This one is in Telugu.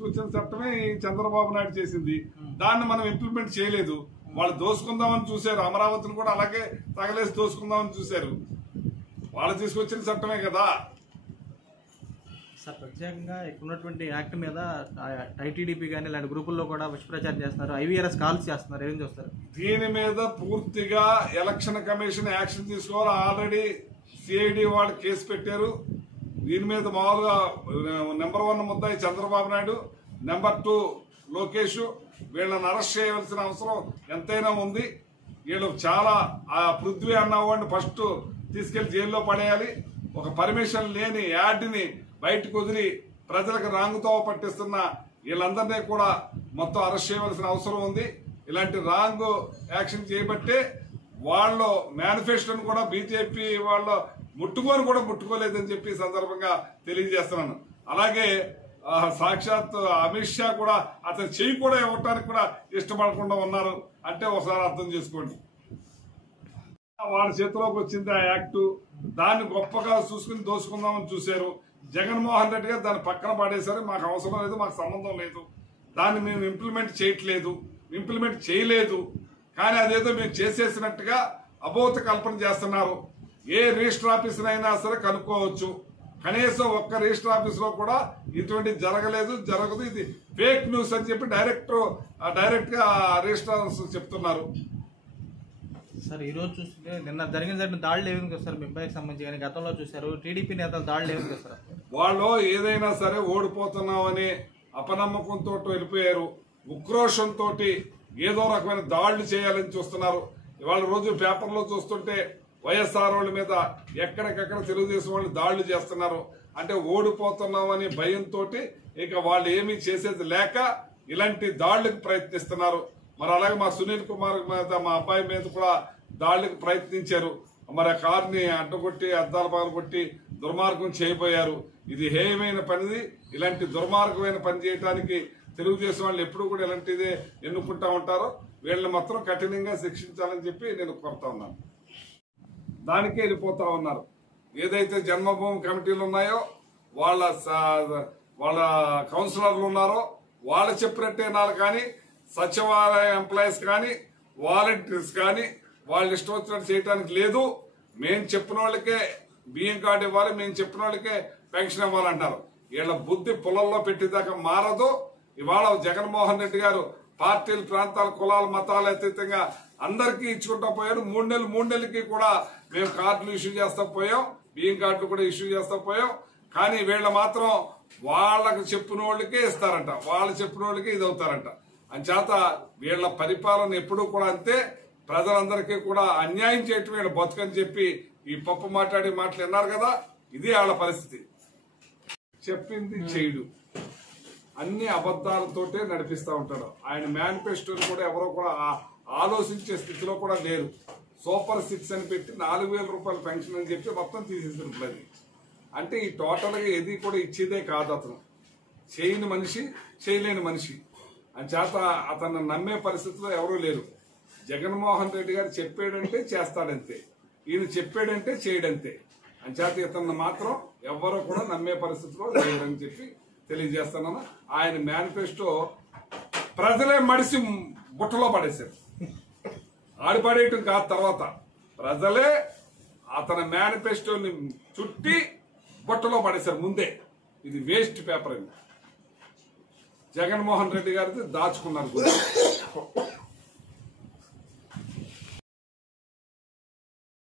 తీసుకొచ్చిన చట్టమే చంద్రబాబు నాయుడు చేసింది. దాన్ని మనం ఇంప్లిమెంట్ చేయలేదు. వాళ్ళు దోసుకుందామని చూశారు. అమరావతిని కూడా అలాగే తగలేసి దోసుకుందామని చూశారు. వాళ్ళు తీసుకొచ్చిన చట్టమే కదా సార్. ప్రత్యేకంగా ఇక్కడ ఉన్నటువంటి యాక్ట్ మీద ఐటీడీపీ కానీ ఇలాంటి గ్రూపుల్లో కూడా విషప్రచారం చేస్తున్నారు, ఐవీఆర్ఎస్ కాల్స్ చేస్తున్నారు. ఏం చూస్తారు దీని మీద? పూర్తిగా ఎలక్షన్ కమిషన్ యాక్షన్ తీసుకోవాలి. ఆల్రెడీ సిఐడి వాళ్ళు కేసు పెట్టారు. దీని మీద మామూలుగా నెంబర్ 1 ముద్దాయి చంద్రబాబు నాయుడు, నెంబర్ 2 లోకేష్. వీళ్ళని అరెస్ట్ చేయవలసిన అవసరం ఎంతైనా ఉంది. వీళ్ళు చాలా పృథ్వీ అన్నవాడిని ఫస్ట్ తీసుకెళ్లి జైల్లో పడేయాలి. ఒక పర్మిషన్ లేని యాడ్ని బయటకు వదిలి ప్రజలకు రాంగుతో పట్టిస్తున్న వీళ్ళందరినీ కూడా మొత్తం అరెస్ట్ చేయవలసిన అవసరం ఉంది. ఇలాంటి రాంగ్ యాక్షన్ చేయబట్టే వాళ్ళు మేనిఫెస్టోను కూడా బీజేపీ వాళ్ళు ముట్టుకోలేదని చెప్పి సందర్భంగా తెలియజేస్తున్నాను. అలాగే సాక్షాత్ అమిత్ షా కూడా అతను చెయ్యి కూడా ఇవ్వటానికి కూడా ఇష్టపడకుండా ఉన్నారు అంటే ఒకసారి అర్థం చేసుకోండి. వాళ్ళ చేతిలోకి వచ్చింది ఆ యాక్టు. దాన్ని గొప్పగా చూసుకుని దోసుకుందామని చూశారు. జగన్మోహన్ రెడ్డి గారు దాన్ని పక్కన పడేశారు. మాకు అవసరం లేదు, మాకు సంబంధం లేదు, దాన్ని మేము ఇంప్లిమెంట్ చేయలేదు. కానీ అదేదో మేము చేసేసినట్టుగా అబోధ కల్పన చేస్తున్నారు. ఏ రిజిస్టర్ ఆఫీసునైనా సరే కనుక్కోవచ్చు. కనీసం ఒక్క రిజిస్టర్ ఆఫీసులో కూడా ఇటువంటి జరగదు, ఇది ఫేక్ న్యూస్ అని చెప్పి డైరెక్ట్ గా రిజిస్ట్రార్స్ చెప్తున్నారు. సార్ ఈ రోజు చూస్తే నిన్న జరిగిన దాడులు ఏమి కదా సార్, ముంబైకి సంబంధించి కానీ గతంలో చూశారు టీడీపీ నేతలు దాడులు ఏమి కదా సార్. వాళ్ళు ఏదైనా సరే ఓడిపోతున్నామని అపనమ్మకంతో వెళ్ళిపోయారు. ఉక్రోషంతో ఏదో రకమైన దాడులు చేయాలని చూస్తున్నారు. ఇవాళ రోజు పేపర్లో చూస్తుంటే వైఎస్ఆర్ వాళ్ళ మీద ఎక్కడికక్కడ తెలుగుదేశం వాళ్ళు దాడులు చేస్తున్నారు. అంటే ఓడిపోతున్నామని భయంతో ఇక వాళ్ళు ఏమీ చేసేది లేక ఇలాంటి దాడులకు ప్రయత్నిస్తున్నారు. మరి అలాగే మా సునీల్ కుమార్ మీద, మా అబ్బాయి మీద కూడా దాడులకు ప్రయత్నించారు. మరి ఆ కారుని అడ్డగొట్టి అద్దాల పగలు కొట్టి దుర్మార్గం చేయబోయారు. ఇది హేయమైన పనిది. ఇలాంటి దుర్మార్గమైన పని చేయడానికి తెలుగుదేశం వాళ్ళు ఎప్పుడు కూడా ఇలాంటిదే ఎన్నుకుంటా ఉంటారు. వీళ్ళని మాత్రం కఠినంగా శిక్షించాలని చెప్పి నేను కోరుతా ఉన్నాను. దానికే వెళ్ళిపోతా ఉన్నారు. ఏదైతే జన్మభూమి కమిటీలు ఉన్నాయో వాళ్ళ కౌన్సిలర్లు ఉన్నారో వాళ్ళు చెప్పినట్టే నాలు. కానీ సచివాలయ ఎంప్లాయీస్ కానీ వాలంటీర్స్ కానీ వాళ్ళు ఇష్టం వచ్చినట్టు చేయడానికి లేదు. మేము చెప్పిన వాళ్ళకే బియ్యం కార్డు ఇవ్వాలి, మేము చెప్పిన వాళ్ళకే పెన్షన్ ఇవ్వాలంటారు. వీళ్ళ బుద్ధి పొలంలో పెట్టేదాకా మారదు. ఇవాళ జగన్మోహన్ రెడ్డి గారు పార్టీలు, ప్రాంతాలు, కులాలు, మతాలు అతీతంగా అందరికీ ఇచ్చుకుంటా పోయారు. 3 నెలలకి కూడా మేము కార్డులు ఇష్యూ చేస్తా పోయాం, బియ్యం కార్డులు కూడా ఇష్యూ చేస్తా పోయాం. కానీ వీళ్ళు మాత్రం వాళ్ళకి చెప్పిన వాళ్ళకే ఇస్తారంట, వాళ్ళు చెప్పిన వాళ్ళకే ఇది అవుతారంట. అంచేత వీళ్ళ పరిపాలన ఎప్పుడూ కూడా అంతే. ప్రజలందరికీ కూడా అన్యాయం చేయటం వీళ్ళ బతుకని చెప్పి ఈ పప్పు మాట్లాడి మాటలు విన్నారు కదా. ఇది వాళ్ళ పరిస్థితి. చెప్పింది చేయడు, అన్ని అబద్దాలతోటే నడిపిస్తూ ఉంటాడు. ఆయన మేనిఫెస్టోని కూడా ఎవరో కూడా ఆలోచించే స్థితిలో కూడా లేరు. సూపర్ 6 అని పెట్టి 4,000 రూపాయల పెన్షన్ అని చెప్పి మొత్తం తీసేసిన అంటే ఈ టోటల్ గా ఏది కూడా ఇచ్చేదే కాదు. అతను చేయని మనిషి, చేయలేని మనిషి. అంచేత అతను నమ్మే పరిస్థితిలో ఎవరూ లేరు. జగన్మోహన్ రెడ్డి గారు చెప్పాడంటే చేస్తాడంతే, ఈయన చెప్పాడంటే చేయడంతే. అంచేత ఇతను మాత్రం ఎవరో కూడా నమ్మే పరిస్థితిలో లేరని చెప్పి తెలియజేస్తున్నాను. ఆయన మేనిఫెస్టో ప్రజలే మడిసి బుట్టలో పడేశారు. ఆడిపడేయటం కాదు, తర్వాత ప్రజలే అతని మేనిఫెస్టోని చుట్టి బుట్టలో పడేశారు ముందే. ఇది వేస్ట్ పేపర్ అని జగన్మోహన్ రెడ్డి గారిది దాచుకున్నారు.